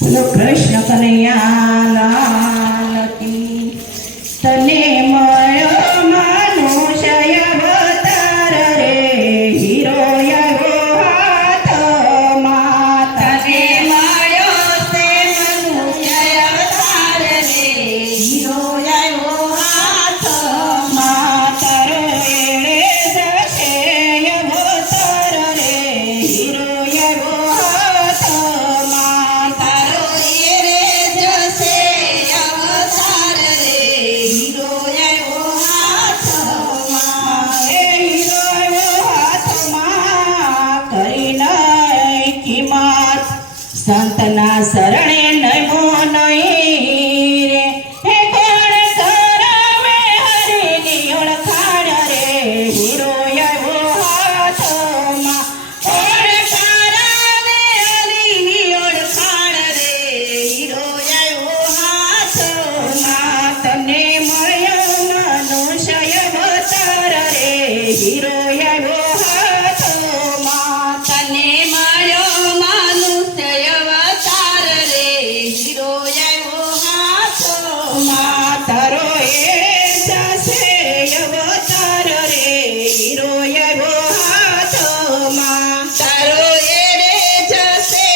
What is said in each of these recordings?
બોલો કૃષ્ણ કનૈયા લાલ કી તને મળ્યો મનુષ્ય અવતાર રે હીરો આવ્યો હાથમાં તને મળ્યો તે મનુષ્ય અવતાર રે હીરો આવ્યો હાથમાં તારો એળે જશે અવતાર રે હીરો આવ્યો હાથમાં તારો એળે જશે અવતાર રે હીરો આવ્યો હાથમાં એ હીરો આવ્યો હાથમાં કરી નહીં કિંમત સંતના શરણે નમો નહીં રે હે કોણ કરાવે હરિની ઓળખાણ રે હીરો આવ્યો હાથમાં કોણ કરાવે હરિની ઓળખાણ રે હીરો આવ્યો હાથમાં તને મળ્યો મનુષ્ય અવતાર રે હીરો આવ્યો હાથમાં તને મળ્યો મનુષ્ય અવતાર રે હીરો આવ્યો હાથમાં તારો એળે જશે અવતાર રે હીરો આવ્યો હાથમાં તારો એળે જશે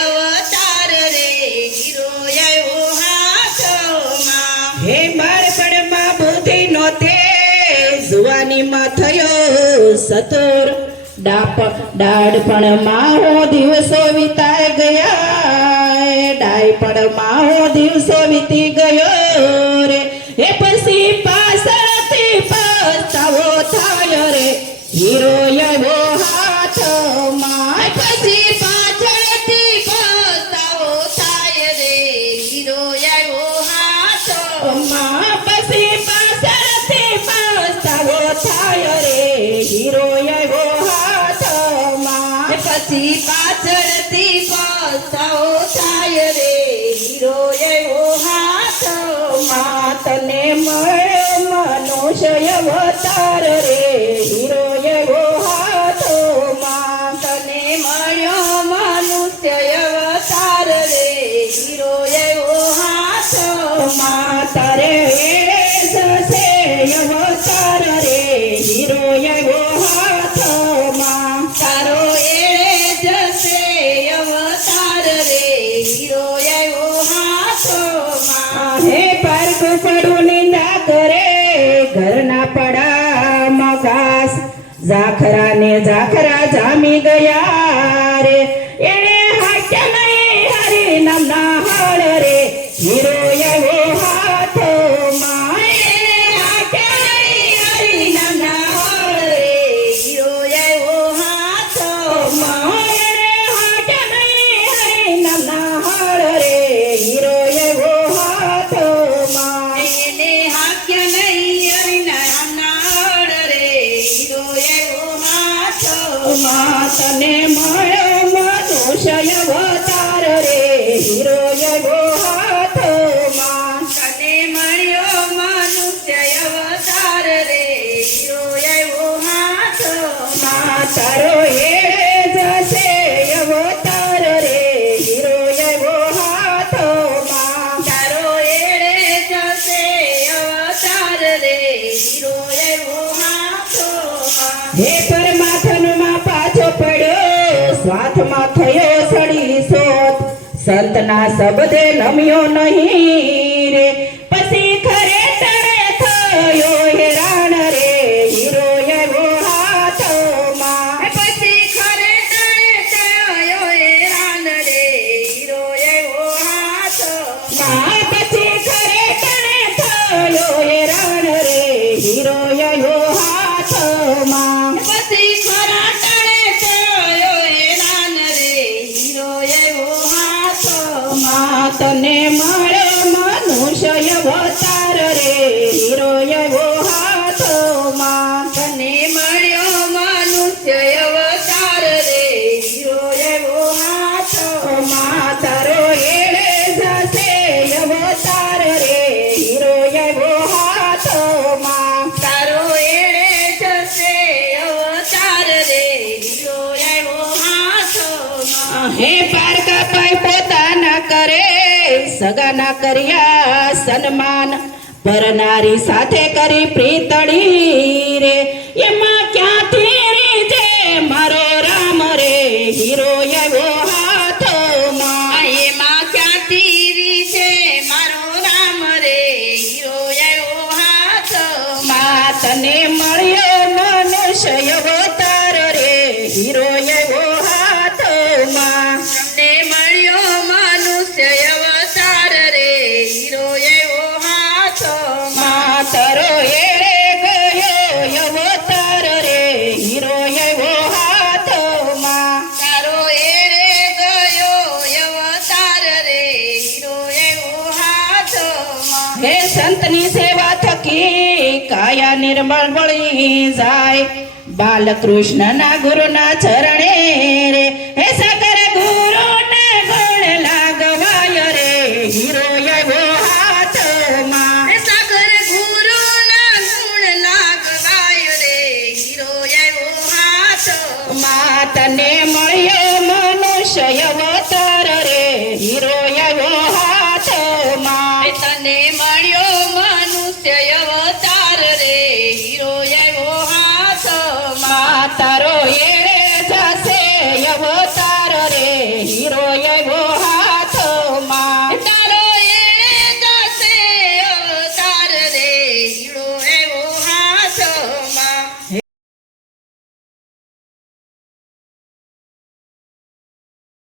અવતાર રે હીરો આવ્યો હાથમાં હે બાળપણમાં બુદ્ધિનો તેજ જુવાનીમાં થયો સતુર ડાળપણમાં હો દિવસો વિતાઈ ગયા ડાયપણમાં હો દિવસો વીતી ગયો રે એ પછી પાછળથી પસ્તાવો થાય રે હીરો આવ્યો હાથમાં પછી પાછળથી પસ્તાવો થાય રે હીરો આવ્યો હાથમાં પછી પાછળથી પસ્તાવો થાય રે હીરો આવ્યો હાથમાં પછી પાછળથી પસ્તાવો થાય રે હીરો આવ્યો હાથમાં તને મળ્યો મનુષ્ય અવતાર રે હીરો આવ્યો હાથમાં તને મળ્યો મનુષ્ય અવતાર રે હીરો આવ્યો હાથમાં તારે એળે જશે અવતાર રે હીરો આવ્યો હાથમાં તારો એળે જશે અવતાર રે હીરો આવ્યો હાથમાં હે પારક પડું નિંદા કરે ઘરના પડામાં ઘાસ ઝાખરા ને ઝાખરા જામી ગયા રે એણે હાક્યા નહીં હરી નામના હળ રે હીરો આવ્યો હાથમાં એણે હાક્યા નહીં હરી નામના હળ રે હીરો આવ્યો હાથમાં એણે હાક્યા નહીં હરી નામના હળ રે હીરો આવ્યો હાથમાં એને હાક્યા નહીં હરી નામના હળ રે હીરો આવ્યો હાથમાં તને મળ્યો મનુષ્ય અવતાર રે હીરો આવ્યો હાથમાં તને મળ્યો મનુષ્ય અવતાર રે હીરો આવ્યો હાથમાં તારો એળે જશે અવતાર રે હીરો આવ્યો હાથમાં તારો એળે જશે અવતાર રે હીરો આવ્યો હાથમાં હે પરમાત્મામાં પાછો પડ્યો સ્વાથમાં થયો સડી સોત સંતના શબ્દે નમ્યો નહીં રે પછી ખરે તળે થયો હેરાન રે હીરો આવ્યો હાથમાં પછી ખરે તળે થયો હેરાન રે હીરો આવ્યો હાથમાં પછી ખરે તળે થયો હેરાન રે હીરો આવ્યો હાથમાં પછી ખરા તળે થયો હેરાન રે હીરો આવ્યો હાથમાં તને મળ્યો મનુષ્ય અવતાર રે હીરો આવ્યો હાથમાં તને મળ્યો મનુષ્ય અવતાર રે હીરો આવ્યો હાથમાં તારો એળે જશે અવતાર રે હીરો આવ્યો હાથમાં તારો એળે જશે અવતાર રે હીરો આવ્યો હાથમાં સગાના કર્યા સન્માન ભરનારી સાથે કરી પ્રીતળી રે એમાં ક્યાંથી રીજે મારો રામ રે હીરો એવો હાથમાં એમાં ક્યાંથી રીઝે મારો રામ રે હીરો એવો હાથમાં. તને મળ્યો મનુષ્ય અવતાર રે હીરો એવો હાથમાં તમને મળ્યો મનુષ્ય અવતાર રે હીરો એવો હાથમાં. તારો એળે ગયો અવતાર રે હીરો એવો હાથમાં તારો એળે ગયો અવતાર રે હીરો એવો હાથમાં. હે સંતની સેવા થકી કાયા નિર્મળ વળી જાય બાલકૃષ્ણના ગુરુના ચરણે રે હે સકર ગુરુના ગુણ લાગવાય રે હીરો એવો હાથમાં સાગર ગુરુના ગુણ લાગવાય રે હીરો એવો હાથમાં. તને મળ્યો મનુષ્ય અવતાર રે હીરો એવો હાથમાં તને મળ્યો મનુષ્ય અવતાર રે હીરો એવો હાથમાં. તારો એળે જશે અવતાર રે હીરો એવો